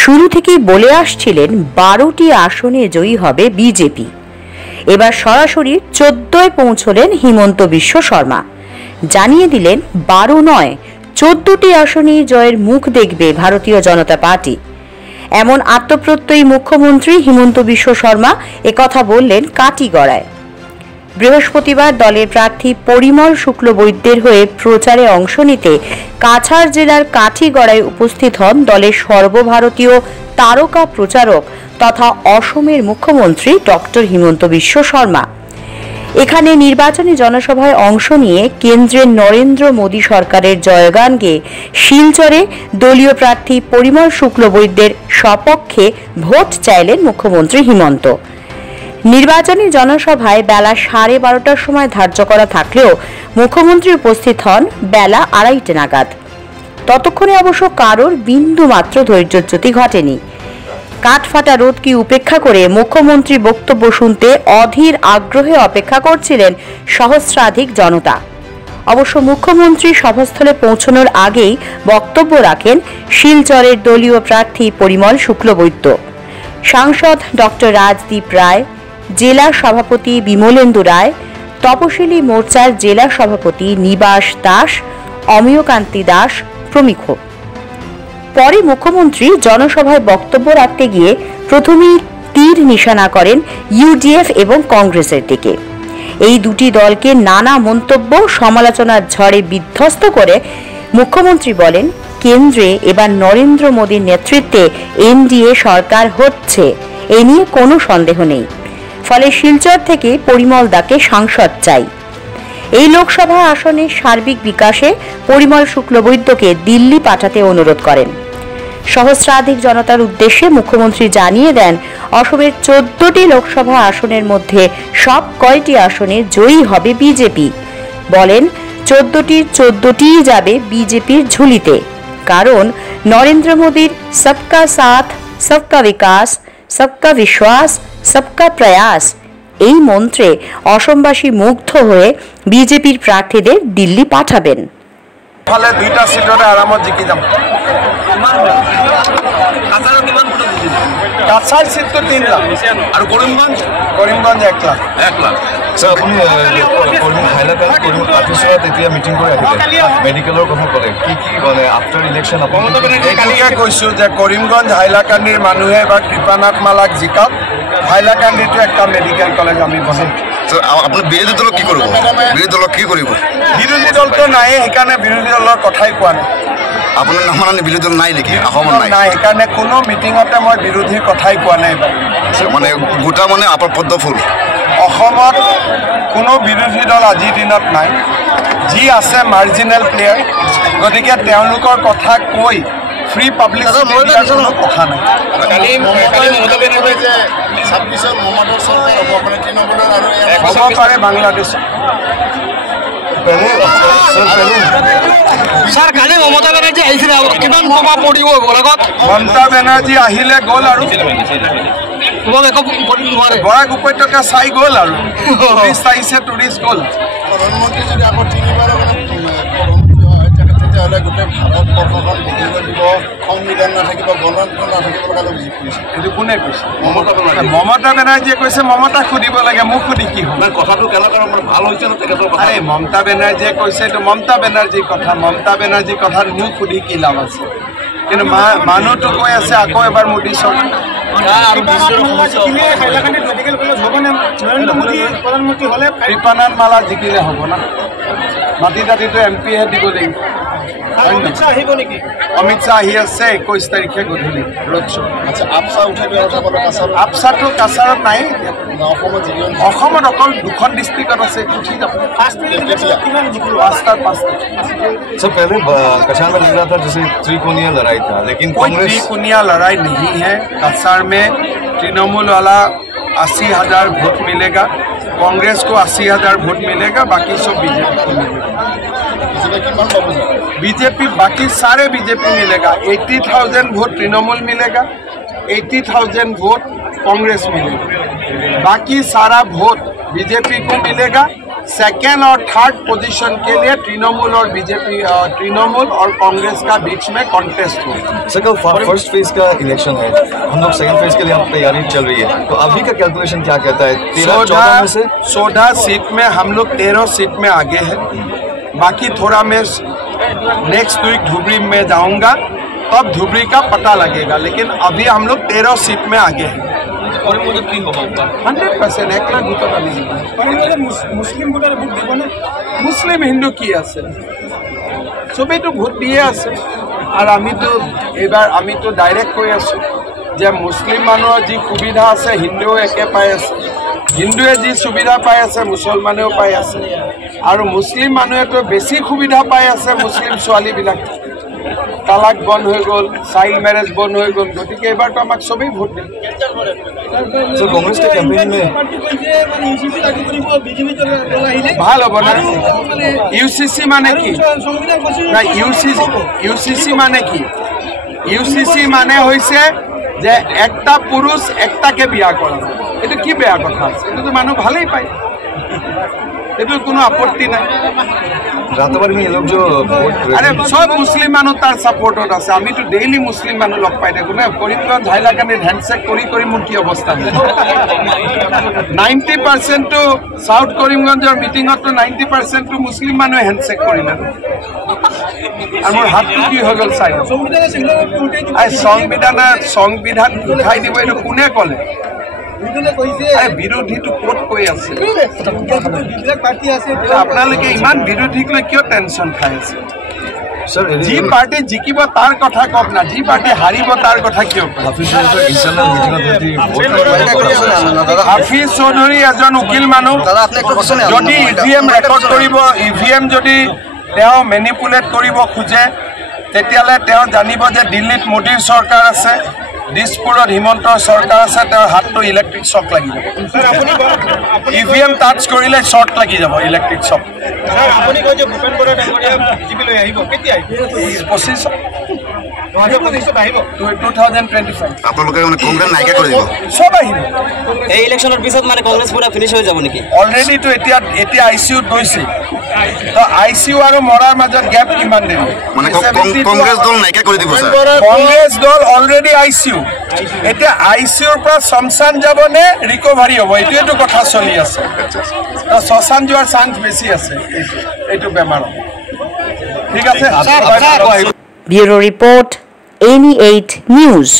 শুরু থেকেই বলে আসছিলেন 12টি আসনে জয়ী হবে বিজেপি। এবার সরাসরি 14য় পৌঁছলেন হিমন্ত বিশ্ব শর্মা। জানিয়ে দিলেন 12 নয় 14টি আসনে জয়ের মুখ দেখবে ভারতীয় জনতা পার্টি। এমন আত্মপ্রত্যয়ী মুখ্যমন্ত্রী হিমন্ত বিশ্ব শর্মা একথা বললেন কাটিগড়ায়। বৃহস্পতিবার দলের প্রার্থী পরিমল শুক্লবৈদ্যের হয়ে প্রচারে অংশ নিতে কাছাড় জেলার কাঠিগড়ায় উপস্থিত হন দলের সর্বভারতীয় তারকা প্রচারক তথা অসমের মুখ্যমন্ত্রী ডক্টর হিমন্ত বিশ্ব শর্মা। এখানে নির্বাচনী জনসভায় অংশ নিয়ে কেন্দ্রের নরেন্দ্র মোদী সরকারের জয়গান গেয়ে শিলচরে দলীয় প্রার্থী পরিমল শুক্লবৈদ্যের সপক্ষে ভোট চাইলেন মুখ্যমন্ত্রী হিমন্ত। নির্বাচনী জনসভায় বেলা 12:30টার সময় ধার্য করা থাকলেও মুখ্যমন্ত্রী উপস্থিত হন বেলা 2:30 নাগাদ। ততক্ষণে অবশ্য কারোর বিন্দু মাত্র ধৈর্যচ্যুতি ঘটেনি। কাঠফাটা রোদকে উপেক্ষা করে মুখ্যমন্ত্রী বক্তব্য শুনতে অধীর আগ্রহে অপেক্ষা করছিলেন সহস্রাধিক জনতা। অবশ্য মুখ্যমন্ত্রী সভাস্থলে পৌঁছানোর আগেই বক্তব্য রাখেন শিলচরের দলীয় প্রার্থী পরিমল শুক্লবৈদ্য। সাংসদ ডক্টর রাজদীপ রায়, জেলা সভাপতি বিমলেন্দু রায়, তপশিলি মোর্চার জেলা সভাপতি নিবাস দাস, অমিয়কান্তি দাস প্রমুখ। পরে মুখ্যমন্ত্রী জনসভায় বক্তব্য রাখতে গিয়ে প্রথমেই তীর নিশানা করেন ইউডিএফ এবং কংগ্রেসের দিকে। এই দুটি দলকে নানা মন্তব্য সমালোচনার ঝড়ে বিধ্বস্ত করে মুখ্যমন্ত্রী বলেন, কেন্দ্রে এবার নরেন্দ্র মোদীর নেতৃত্বে এনডিএ সরকার হচ্ছে, এ নিয়ে কোনো সন্দেহ নেই। ফলে শিলচর থেকে পরিমল দাকে সাংসদ চাই। এই লোকসভা আসনের সার্বিক বিকাশে পরিমল শুক্লবৈদ্যকে দিল্লি পাঠাতে অনুরোধ করেন। সহস্রাধিক জনতার উদ্দেশ্যে মুখ্যমন্ত্রী জানিয়ে দেন, অসমের 14টি লোকসভা আসনের মধ্যে সব কয়টি আসনে জয়ী হবে বিজেপি। বলেন 14টিই যাবে বিজেপির ঝুলিতে, কারণ নরেন্দ্র মোদীর সবকা সাথ, সবকা বিকাশ, সবকা বিশ্বাস, সবকা প্রয়াস এই মন্ত্রে অসমবাসী মুগ্ধ হয়ে বিজেপির প্রার্থীদের দিল্লি পাঠাবেন। ফলে দুইটা সিটরে আরামত জিকি যাম। কাছাড় সিট তো 3 লাখ আর করিমগঞ্জ 1 লাখ। স্যার আপুনি হাইলাকান্দি করিম কাটিচৰাত এতিয়া মিটিং কৰি আহিলে, মেডিকেলৰ কথা ক'লে, কি কি মানে আফটাৰ ইলেকশ্যন আপুনি এইটোকে কৈছোঁ যে কৰিমগঞ্জ হাইলাকান্দিৰ মানুহে এবাৰ কৃপানাথ মালাক জিকাওক। হাইলাকান্দিটো একটা মেডিকেল কলেজ আমি বনাম। আপুনি বিৰোধী দলক কি কৰিব? বিৰোধী দলটো নাই, সেইকাৰণে বিৰোধী দলৰ কথাই কোৱা নাই। আপোনাৰ নামানি বিৰোধী দল নাই নেকি? অসমত নাই, সেইকাৰণে কোনো মিটিঙতে মই বিৰোধীৰ কথাই কোৱা নাই। মানে গোটা মানে আপৰ পদ্ম ফুল অসমত কোনো বিৰোধী দল আজিৰ দিনত নাই। যি আছে মাৰ্জিনেল প্লেয়াৰ, গতিকে তেওঁলোকৰ কথা কৈ ফ্ৰী পাব্লিচিটি কোনো কথা নাই। হ'ব পাৰে বাংলাদেশ। স্যাৰ কালি মমতা ব্যানাৰ্জি আহিছিল, কিমান প্ৰভাৱ পৰিব বৰাকত? মমতা ব্যানাৰ্জি আহিলে গ'ল আৰু বৰাক উপত্যকা চাই গ'ল আৰু টুৰিষ্ট আহিছে, টুৰিষ্ট গ'ল। প্ৰধানমন্ত্ৰী যদি আকৌ 3বাৰৰ তেতিয়াহ'লে গোটেই ভাৰতবৰ্ষখন বিজুৱ দিব, সংবিধান নাথাকিব, গণতন্ত্ৰ নাথাকিব লগা বুজি কৰিছে। এইটো কোনে কৈছে? মমতা বেনাৰ্জীয়ে কৈছে। মমতাক সুধিব লাগে, মোক সুধি কি হ'ব? কথাটো কেনেকুৱা ভাল হৈছে ন তেখেতৰ কথা? মমতা বেনাৰ্জীয়ে কৈছে, এইটো মমতা বেনাৰ্জীৰ কথা। মমতা বেনাৰ্জীৰ কথাত মোক সুধি কি লাভ আছে? কিন্তু মানুহটো কৈ আছে আকৌ এবাৰ মোদী চৰকাৰ। কৃপানাথ মালা জিকিলে হ'ব না? মাটি দাঁতিটো এমপিহে দিব লাগিব। অমিত শ্বাহ আহি আছে 21 তাৰিখে গধূলি ৰোড শ্ব'। আপচাটো কাছাৰত নাই, অসমত অকল 2খন ডিষ্ট্ৰিক্টত আছে। सर पहले कछार में लग रहा था जैसे त्रिकोणीय लड़ाई था, लेकिन त्रिकोणीय लड़ाई नहीं है। कछार में तृणमूल वाला 80,000 वोट मिलेगा, कांग्रेस को 80,000 वोट मिलेगा, बाकी सब बीजेपी को मिलेगा। बीजेपी बाकी सारे बीजेपी मिलेगा। 80,000 वोट तृणमूल मिलेगा, 80,000 वोट कांग्रेस मिलेगा, बाकी सारा वोट बीजेपी को मिलेगा, सेकेंड और थर्ड पोजीशन के लिए तृणमूल और बीजेपी, तृणमूल और कांग्रेस का बीच में कॉन्टेस्ट हो। सर कल फर्स्ट फेज का इलेक्शन है, हम लोग सेकंड फेज के लिए हम तैयारी चल रही है, तो अभी का कैलकुलेशन क्या कहता है? 13-14 में से 14 सीट में हम लोग 13 सीट में आगे हैं। बाकी थोड़ा मैं नेक्स्ट वीक धुबरी में जाऊंगा, तब धुबरी का पता लगेगा, लेकिन अभी हम लोग 13 सीट में आगे हैं। 100% 1 लाख ভোটত আমি মুসলিম হিন্দু কি আছে, সবেইতো ভোট দিয়ে আছে। আৰু আমিতো ডাইৰেক্ট কৈ আছো যে মুছলিম মানুহৰ যি সুবিধা আছে হিন্দুও একে পাই আছে, হিন্দুৱে যি সুবিধা পাই আছে মুছলমানেও পাই আছে, আৰু মুছলিম মানুহেতো বেছি সুবিধা পাই আছে। মুছলিম ছোৱালীবিলাক তালাক বন্ধ হৈ গ'ল, চাইল্ড মেৰেজ বন্ধ হৈ গ'ল, গতিকে এইবাৰতো আমাক চবেই ভোট দিলে। कांग्रेस के कैंपेन में ভাল হ'ব না। ইউচিচি মানে কি? ইউচিচি মানে কি? ইউচিচি মানে হৈছে যে একটা পুৰুষ একটাকে বিয়া কৰা। এইটো কি বেয়া কথা আছে? এইটোতো মানুহ ভালেই পায়, এইটো কোনো আপত্তি নাই। रातभर में ये लोग जो अरे सब मुस्लिम मानु तार सपोर्टत আছে। আমি তো ডেইলি মুসলিম মানু লগ পাই থাকো না। কৰিমগঞ্জ হাইলাকান্দি হ্যান্ডশেক কৰি মোৰ কি অৱস্থা। 90% তো সাউথ কৰিমগঞ্জৰ মিটিঙত তো 90% তো মুসলিম মানু হ্যান্ডশেক কৰিলে। আৰ মোৰ হাতটো কি হৈ গ'ল চাই। সংবিধান উঠাই দিব, এইটো কোনে ক'লে? বিৰোধীটো ক'ত কৈ আছে? আপোনালোকে ইমান বিৰোধীক লৈ কিয় টেনশ্যন খাই আছে? যি পাৰ্টি জিকিব তাৰ কথা কওক না, যি পাৰ্টি হাৰিব তাৰ কথা কিয়? হাফিজ চৌধুৰী এজন উকিল মানুহ, যদি ইভিএম ৰেকৰ্ড কৰিব, ইভিএম যদি তেওঁ মেনিপুলেট কৰিব খোজে, তেতিয়াহ'লে তেওঁ জানিব যে দিল্লীত মোদীৰ চৰকাৰ আছে, দিছপুৰত হিমন্তৰ চৰকাৰ আছে, তেওঁৰ হাতটো ইলেক্ট্ৰিক শ্বক লাগি যাব। ইভিএম টাচ কৰিলে শ্বৰ্ট লাগি যাব, ইলেক্ট্ৰিক শ্বক। 2025 আপোনালোকে মানে কংগ্ৰেছ নাইকিয়া কৰি দিব, চব আহিব। এই ইলেকশ্যনৰ পিছত মানে কংগ্ৰেছ পুৰা ফিনিছ হৈ যাব নেকি? অলৰেডিটো এতিয়া আইচিউত গৈছে, তো আইচিউ আৰু মৰাৰ মাজত গেপ কিমান দিন? মানে কংগ্ৰেছ দল নাইকিয়া কৰি দিব স্যাৰ। কংগ্ৰেছ দল অলৰেডি আইচিউ, এতিয়া আইচিউৰ পৰা শমশান যাব নে ৰিকভাৰী হ'ব, এইটোৱেতো কথা চলি আছে। তো শমশান যোৱাৰ চান্স বেছি আছে এইটো বেমাৰত। ঠিক আছে। Bureau report, NE8 news.